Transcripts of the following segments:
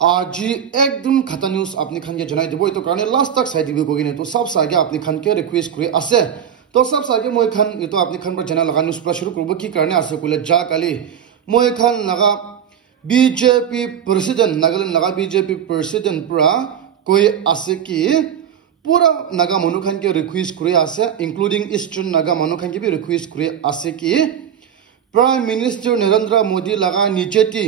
आज एकदम खाता न्यूज अपनी खान के जनाई देबो तो कारण लास्ट तक साइड दिबो कोगिने तो सब सागे अपनी खान के रिक्वेस्ट करे आसे तो सब सागे मोय खान ये तो अपनी खान पर जना लगा न्यूज शुरू करबो की करने आसे कोले जा काली मोय खान लगा बीजेपी प्रेसिडेंट नागालैंड लगा बीजेपी प्रेसिडेंट पूरा कोई आसे की पूरा नागा मनु खान के रिक्वेस्ट करे आसे इंक्लूडिंग ईस्टर्न नागा मनु खान के भी रिक्वेस्ट करे आसे की प्राइम मिनिस्टर नरेंद्र मोदी लगा नीचेती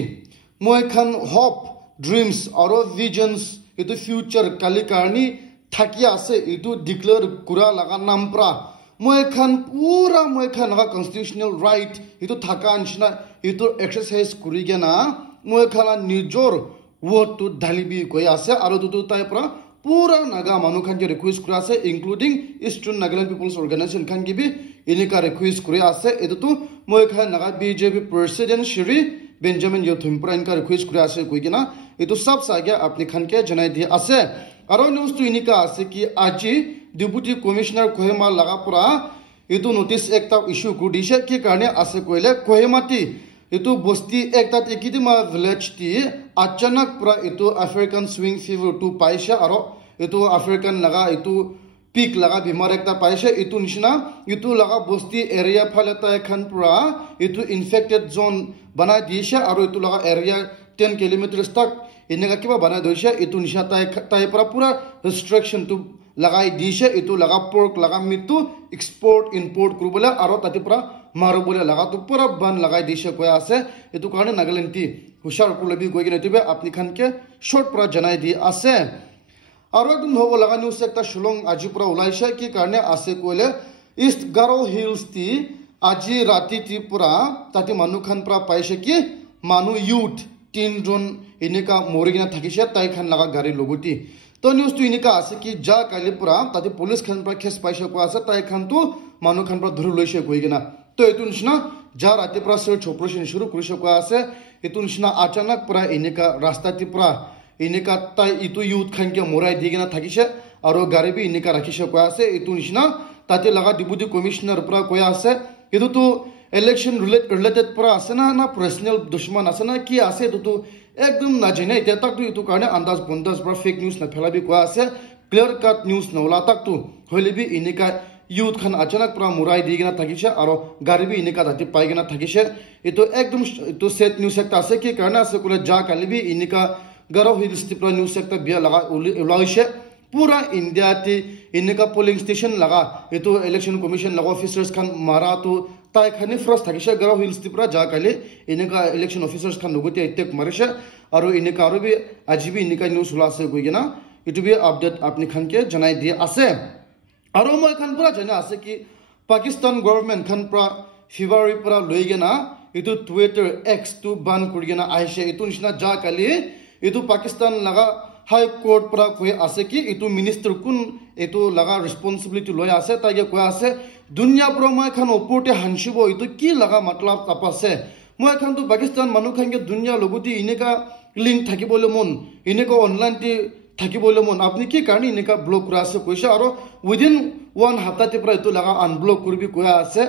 मोय खान होप ड्रीम्स और विजन्स इतो फ्यूचर काली कारणी थाकिया से इतो डिक्लेयर कुरा लगा नामप्रा मोय खान पूरा मोय खान लगा कॉन्स्टिट्यूशनल राइट इतो थाका अंशना इतो एक्सरसाइज करी गेना मोय खान निजोर वोट तो धालिबी कोई आसे और तो टाइपरा पूरा नागा मानु खान के रिक्वेस्ट कुरा से including eastern Nagaland people's organisation खान की भी इनका रिक्वेस्ट करे आसे इतो तो मोय खान Naga BJP president Shri Benjamin Yothumpura इनका रिक्वेस्ट करे आसे कोई ना ये तो सब सागे अपनी खान के जनाई दिए आसे और न्यूज तो इनका आसे कि आज डिप्टी कमिश्नर कोहिमा लगा पूरा ये तो नोटिस एक ता इशू कर दिशे की करने आसे कोइले कोहिमाती ये तो बस्ती एक ता एकिदिमा विलेज ती अचानक पूरा ये तो अफ्रीकन स्विंग फीवर टू पाइशे और ये तो अफ्रीकन लगा ये तो पीक लगा बीमार एक ता पाइशे ये तो निशना ये तो लगा बस्ती एरिया फलता खान पूरा ये तो इन्फेक्टेड जोन बना दिशे और ये तो लगा एरिया 10 किलोमीटर तक इनका क्या बना दोशे इतु निशा ताई पूरा रिस्ट्रिक्शन तो लगाई दिशे इतु लगा पोर्क लगा मितु एक्सपोर्ट इंपोर्ट करू बोले और ताती पूरा मारो बोले लगा तो पूरा बन लगाई दिशे कोई आसे इतु कारण नागालैंड ती हुशार को भी कोई के अपनी खान के शॉर्ट पूरा जनाई दी आसे और तुम हो लगा न्यूज एक शिलोंग आज पूरा उलाइशे की कारण आसे कोले ईस्ट गारो हिल्स ती आज राती ती पूरा ताती मानु खान पूरा पाइशे की मानु यूथ 3 जन इनका मोरिगिना थकिशे ताई खान लगा गाड़ी लोगुती तो न्यूज तो इनका आसे कि जा काली पूरा ताती पुलिस खान पर केस पाइशे को आसे ताई खान तो मानु खान पर धुरु लइशे कोइगिना तो इतु निशना जा राती पूरा सर्च ऑपरेशन शुरू करिशे को आसे इतु निशना अचानक पूरा इनका रास्ता ती पूरा इनका ताई इतु यूथ खान के मोराई दिगिना थकिशे और गाड़ी भी इनका रखिशे को आसे इतु निशना ताती लगा डिप्टी कमिश्नर पूरा कोई आसे इतु तो इलेक्शन रिलेटेड पूरा आसे ना पर्सनल दुश्मन आसे ना की आसे तो एकदम ना जने इते तक तो कारण अंदाज बंदाज पूरा फेक न्यूज ना फैला भी को आसे क्लियर कट न्यूज नौला तक तो होले भी इनका यूथ खान अचानक पूरा मुराई दिगिना थकिशे और गाड़ी भी इनका दाती पाइगिना थकिशे ये तो एकदम तो सेट न्यूज एक आसे की कारण आसे कुले जा काली भी इनका गारो हिल्स पूरा न्यूज एक बिया लगा उलाइशे पूरा इंडिया ती इनका पोलिंग स्टेशन लगा ये तो इलेक्शन कमीशन लगा ऑफिसर्स खान मारा तो ताई खानी फ्रस्ट थकिशे गारो हिल्स ती पूरा जा काली इनका इलेक्शन ऑफिसर्स खान लोगोते इतेक मारिशे और इनका और भी आज भी इनका न्यूज हुलासे कोई ना इटु भी अपडेट अपनी खान के जनाई दिए आसे और मैं खान पूरा जने आसे कि पाकिस्तान गवर्नमेंट खान पूरा फेब्रुआरी पूरा लइगेना इटु ट्विटर एक्स टू बन करगेना आइशे इटु निशना जा काली इटु पाकिस्तान लगा हाई कोर्ट पूरा कोई आसे कि इटु मिनिस्टर कुन इटु लगा रिस्पांसिबिलिटी लय आसे तागे कोई आसे दुनिया पूरा मैं खान ओपोटे हंसिबो इटु की लगा मतलब तापासे मैं खान तो पाकिस्तान मानु खान के दुनिया लोगुती इनेका लिंक থাকিবলৈ মন इनेका ऑनलाइन ती থাকিবলৈ মন আপনি কি কারণে ইনেকা ব্লক করা আছে কইছে আর উইদিন 1 হপ্তাতে পুরা ইতো লাগা আনব্লক করবি কয়া আছে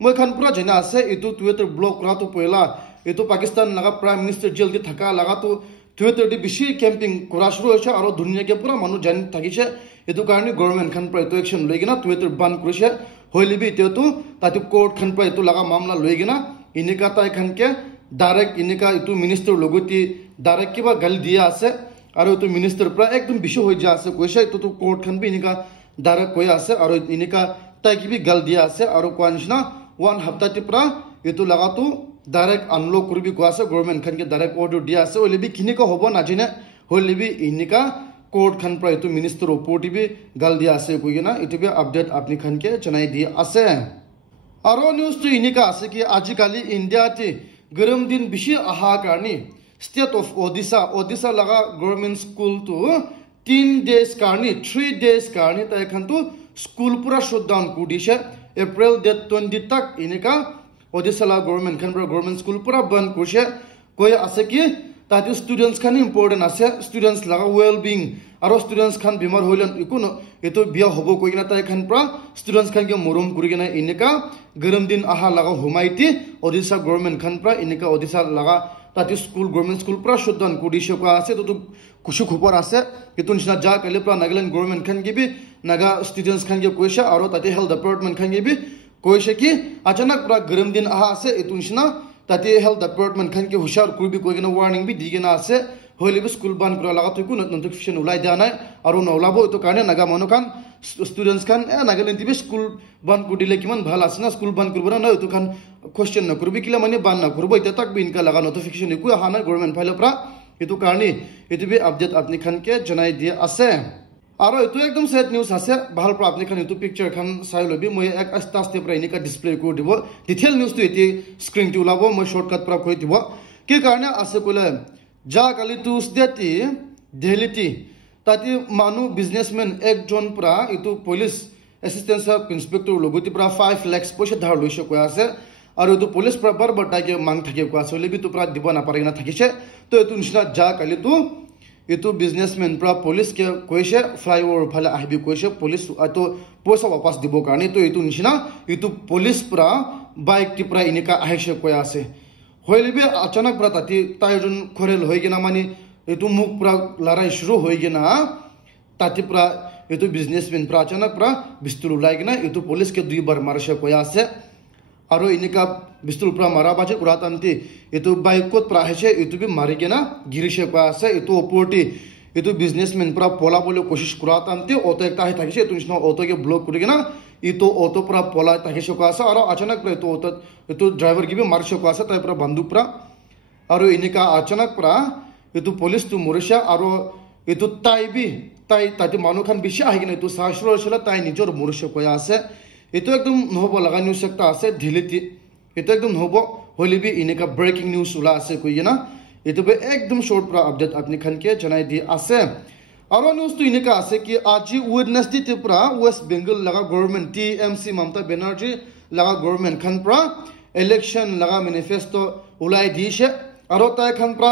মই খান পুরা জানা আছে ইতো টুইটার ব্লক করা তো পয়লা ইতো পাকিস্তান লাগা প্রাইম মিনিস্টার জেল দি থাকা লাগা তো টুইটার দি বেশি ক্যাম্পিং করা শুরু হয়েছে আর দুনিয়াকে পুরা মানুষ জানি থাকিছে ইতো কারণে গভর্নমেন্ট খান পুরা ইতো অ্যাকশন লইগিনা টুইটার বান করেছে হইলিবি ইতো তো তাতে কোর্ট খান পুরা ইতো লাগা মামলা লইগিনা इनका ताई खान के डायरेक्ट इनका इतु मिनिस्टर लोगोती डायरेक्ट किबा गल दिया आसे और इतु मिनिस्टर पूरा एकदम बिशो हो जा आसे कोइसे इतु तो कोर्ट खान भी इनका डायरेक्ट कोई आसे और इनका ताई की भी गल दिया आसे और कोनजना 1 हफ्ता ती पूरा इतु लगा तो डायरेक्ट अनलॉक करबी को आसे गवर्नमेंट खान के डायरेक्ट ऑर्डर दिया आसे ओले भी किने को होबो ना जिने होले भी इनका कोर्ट खान पूरा इतु मिनिस्टर ओपोटी भी गल दिया आसे कोई ना इतु भी अपडेट अपनी खान के जनाई दिया आसे और न्यूज तो इनका आसे कि आजिकाली इंडिया ती गरम दिन बिशी आहा कारणी स्टेट ऑफ ओडिशा लगा गवर्नमेंट स्कूल तो 3 डेज कारणी 3 डेज कारणी ताई खान तो स्कूल पूरा शट डाउन कर दिशे अप्रैल डेट 20 तक इनका ओडिशा लगा गवर्नमेंट खान पूरा गवर्नमेंट स्कूल पूरा बंद करशे कोई आसे कि ताते स्टूडेंट्स खान इंपोर्टेंट आसे स्टूडेंट्स लगा वेल बीइंग और स्टूडेंट्स खान बीमार होइलन इकुनो एतो बिया होबो कोइना ताई खान प्रा स्टूडेंट्स खान के मोरम कुरिगना इनका गरम दिन आहा लगा हुमाइती ओडिशा गवर्नमेंट खान प्रा इनका ओडिशा लगा তাতে স্কুল গভর্নমেন্ট স্কুল পুরা শুদ্ধান কুডিশে কোয়া আছে তো কুশু খুপর আছে কিন্তু নিশনা যা কালে পুরা নাগাল্যান্ড গভর্নমেন্ট খান গিবি নাগা স্টুডেন্টস খান গিয়ে কইছে আর তাতে হেলথ ডিপার্টমেন্ট খান গিবি কইছে কি আচানক পুরা গরম দিন আহা আছে এতু নিশনা তাতে হেলথ ডিপার্টমেন্ট খান কি হুশার কুরবি কইগেনা ওয়ার্নিং বি দিগেনা আছে হইলেবি স্কুল বান করা লাগা তুই কোন নোটিফিকেশন উলাই দেয়া নাই আর নলাবো তো কারণে নাগা মনো খান স্টুডেন্টস খান নাগাল্যান্ড দিবি স্কুল বান কুডিলে কিমান ভাল আছে না স্কুল বান করব না তো খান কোশ্চেন না করবি কিলা মানে বান না করবো এটা তাক বিনকা লাগা নোটিফিকেশন একু আহা নাই গভর্নমেন্ট ফাইল প্রা এতো কারণে এতো বি আপডেট আপনি খানকে জানাই দিয়ে আছে আর এতো একদম সেট নিউজ আছে ভাল প্রা আপনি খান এতো পিকচার খান চাই লবি মই এক আস্তে আস্তে প্রা ইনিকা ডিসপ্লে করে দিব ডিটেইল নিউজ তো এতি স্ক্রিন টি উলাবো মই শর্টকাট প্রা কই দিব কি কারণে আছে কইলে যা কালি তুসদেতি দিল্লিটি তাতে মানু বিজনেসম্যান একজন প্রা এতো পুলিশ অ্যাসিস্ট্যান্ট সাব ইন্সপেক্টর লগতি প্রা 5 লাখ পয়সা ধার লইছে কই আছে আর তো পুলিশ প্রপার বটাকে মাং থাকে কই আছে লবি তো প্রা দিব না পারে না থাকিছে তো এতো নিশনা যা কালি তো এতো বিজনেসম্যান প্রা পুলিশ কে কইছে ফ্লাইওভার ফালে আইবি কইছে পুলিশ তো পয়সা वापस দিব কারণে তো এতো নিশনা এতো পুলিশ প্রা বাইক টি প্রা ইনিকা আইছে কই আছে হইলেবি अचानक প্রা তাতি তাইজন খরেল হই গেনা মানে এতো মুখ প্রা লড়াই শুরু হই গেনা তাতি প্রা এতো বিজনেসম্যান প্রা अचानक প্রা বিস্তুল লাইগনা এতো পুলিশ কে দুইবার মারছে কই আছে আর ইনিকা বিস্তুল প্রা মারা বাজে কুরাতান্তি এতো বাইকত প্রা হেছে এতো বি মারি গেনা গিরিছে কই আছে এতো অপরটি এতো বিজনেসম্যান প্রা পলা বলে কোশিশ কুরাতান্তি অটো একটা হে থাকিছে এতো নিশনা অটোকে ব্লক করে গেনা इतो ऑटो प्रा पोला ताकेशो कासा और अचानक प्रा इतो ड्राइवर की भी मारशो कासा ताई प्रा बंदूक प्रा और इनिका अचानक प्रा इतो पुलिस तु मोरशा और इतो ताई भी ताई ताती मानु खान बिशा आहिगने इतो साशरो छला ताई निजोर मोरशो कोया आसे इतो एकदम नहबो लगा न्यूज सकता आसे ढिलिति इतो एकदम नहबो होली भी इनिका ब्रेकिंग न्यूज उला आसे कोई ना इतो बे एकदम शॉर्ट प्रा अपडेट अपनी खान के जनाई दी आसे और न्यूज तो इनका आसे कि आज वेडनेसडे त्रिपुरा वेस्ट बंगाल लगा गवर्नमेंट टीएमसी ममता बनर्जी लगा गवर्नमेंट खान प्रा इलेक्शन लगा मैनिफेस्टो उलाई दिशे और ताय खान प्रा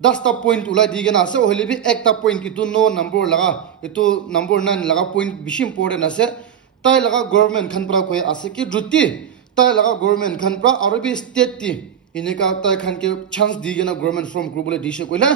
10 पॉइंट उलाई दिगेना आसे ओहले भी एकटा पॉइंट कि तो नो नंबर लगा इतो नंबर 9 लगा पॉइंट बिश इंपोर्टेंट आसे ताय लगा गवर्नमेंट खान प्रा कोई आसे कि जुति ताय लगा गवर्नमेंट खान प्रा और भी स्टेट टी इनका ताय खान के चांस दिगेना गवर्नमेंट फ्रॉम ग्रुप बोले दिशे कोइला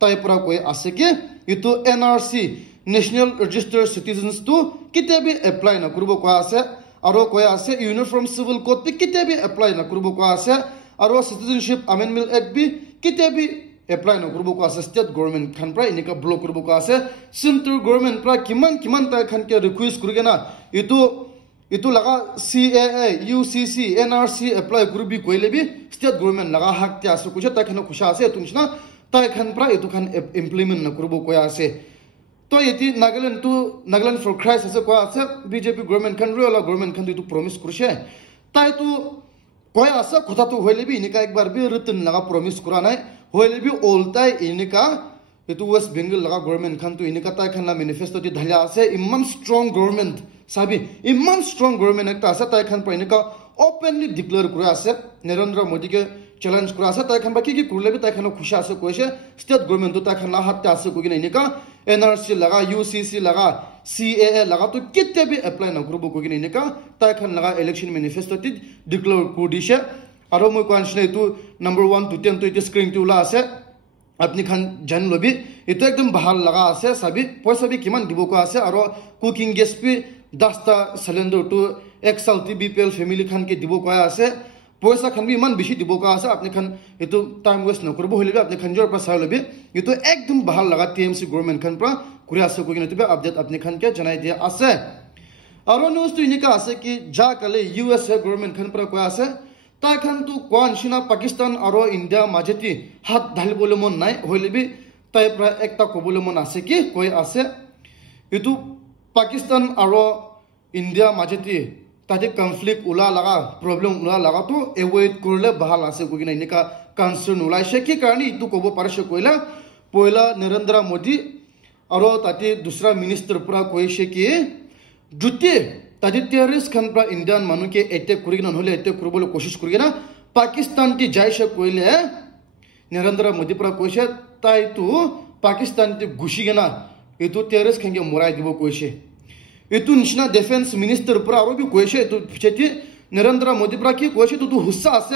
ताई प्रा कोई आसे कि इतो एनआरसी नेशनल रजिस्टर्ड सिटीजन्स तो किते भी अप्लाई ना करबो को आसे और कोई आसे यूनिफॉर्म सिविल कोड पे किते भी अप्लाई ना करबो को आसे और सिटीजनशिप अमेंडमेंट एक्ट भी किते भी अप्लाई ना करबो को आसे स्टेट गवर्नमेंट खान प्रा इनका ब्लॉक करबो को आसे सेंट्रल गवर्नमेंट प्रा किमान ताई खान के रिक्वेस्ट करगेना इतो लगा सीएए यूसीसी एनआरसी अप्लाई करबी कोइले भी स्टेट गवर्नमेंट लगा हक ते आसे कुछ ताई खान खुशा आसे तुमसना ताई खान प्रा इतो खान इम्प्लीमेंट न करबो कोया आसे तो यति नागालैंड फॉर क्राइस्ट आसे कोया आसे बीजेपी गवर्नमेंट खान रोला गवर्नमेंट खान तो प्रॉमिस करछे ताई तो कोया आसे কথা तो होइले भी इनका एक बार भी रिटर्न लगा प्रॉमिस करा নাই होइले भी ओल्टाई इनका इतो वेस्ट बंगाल लगा गवर्नमेंट खान तो इनका ताई खान ला मैनिफेस्टो ति ढालिया आसे इमान स्ट्रांग गवर्नमेंट साबि इमान स्ट्रांग गवर्नमेंट एक आसे ताई खान पर इनका ओपनली डिक्लेयर करा आसे नरेंद्र मोदी के चैलेंज करा आसे ताई खान बाकी की कुरले भी ताई खान खुशी आसे कोइसे स्टेट गवर्नमेंट तो ताई खान ला हाथ आसे कोइ नै इनका एनआरसी लगा यूसीसी लगा सीएए लगा तो किते भी अप्लाई न करबो कोइ नै इनका ताई खान लगा इलेक्शन मैनिफेस्टो ति डिक्लेयर कर दिसे आरो মই কোৱানছনে তো नंबर 1 to 10 तो इते स्क्रीन ति उला आसे अपनी खान जान लबी इतो एकदम बहाल लगा आसे सभी पैसा भी किमान दिबो को आसे आरो कुकिंग गैस भी 10टा सिलेंडर तो एक्सल टीबीपीएल फैमिली खान के दिबो को आसे पैसा खान भी इमान बेसी दिबो को आसे अपने खान इतो टाइम वेस्ट न करबो हलिबे अपने खान जोर पर सालबे इतो एकदम बहाल लगा टीएमसी गवर्नमेंट खान पर कुरि आसे को किनतिबे अपडेट अपने खान के जनाई दिया आसे आरो न्यूज तो इनिका आसे कि जा कले यूएसए गवर्नमेंट खान पर को आसे ताई खान तो कोनसिना पाकिस्तान और इंडिया माजेति हाथ ढाल बोले मन नाइ होइले भी ताई प्रा एकटा कबोले मन आसे कि कोइ आसे इतु पाकिस्तान और इंडिया माजेति ताते कन्फ्लिक्ट उला लगा प्रॉब्लम उला लगा तो एवॉइड करले बहाल आसे कोइ नै इनका कंसर्न उलाइसे कि कारण इतु कबो पारसे कोइला पहिला नरेंद्र मोदी और ताते दूसरा मिनिस्टर पुरा कोइसे कि जुते ताजे टेररिस्ट खान प्रा इंडियन मानु के अटैक करिगना नहले अटैक करबोले कोशिश करिगना पाकिस्तान ती जायसे कोइले नरेंद्र मोदी प्रा कोइसे ताई तु पाकिस्तान ती घुसिगना एतु टेररिस्ट खानगे मोराय दिबो कोइसे एतु निशना डिफेंस मिनिस्टर प्रा आरो भी कोइसे एतु फिचेति নরেন্দ্র মোদী পৰা কি কৈছে তো হুচ্চা আছে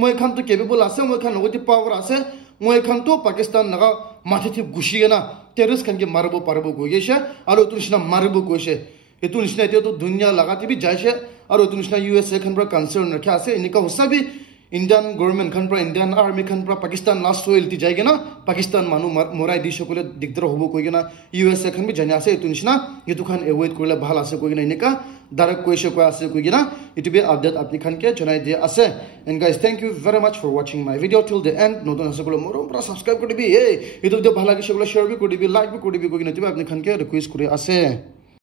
মই খান তো কেপেবল আছে মই খান লগতি পাৱাৰ আছে মই খান তো পাকিস্তান নাগা মাথিথি গুছিয়ে না টেৰৰিষ্ট খানকে মাৰিব পাৰিব কৈ গৈছে আৰু এইটো নিচিনা মাৰিব কৈছে এইটো নিচিনা এতিয়াতো দুনিয়া লাগাতে বি যাইছে আৰু এইটো নিচিনা USA খান পৰা কনচাৰ্ন ৰাখি আছে এনেকুৱা হুচ্চা বি ইণ্ডিয়ান গভৰ্ণমেণ্ট খান পৰা ইণ্ডিয়ান আৰ্মি খান পৰা পাকিস্তান লাষ্ট চইলটি যায়গে না পাকিস্তান মানুহ মৰাই দি সকলে দিগদাৰ হ'ব কৈ কিনা USA খান বি জানি আছে এইটো নিচিনা এইটো খান এভয়েড কৰিলে ভাল আছে কৈ কিনা এনেকা ডাইৰেক্ট কৈছে কৈ আছে কৈ কিনা এইটো বি আপডেট আপনি খানকে জনাই দিয়া আছে and guys thank you very much for ৱাচিং my video' till the end নতুন আছে সকলে মোৰ পৰা ছাবস্ক্ৰাইব কৰি দিবি এইটো ভিডিঅ' ভাল লাগিছে সকলে শ্বেয়াৰ বি কৰি দিবি লাইক বি কৰি দিবি কৈ কিনা আপনি খানকে ৰিকুৱেষ্ট কৰি আছে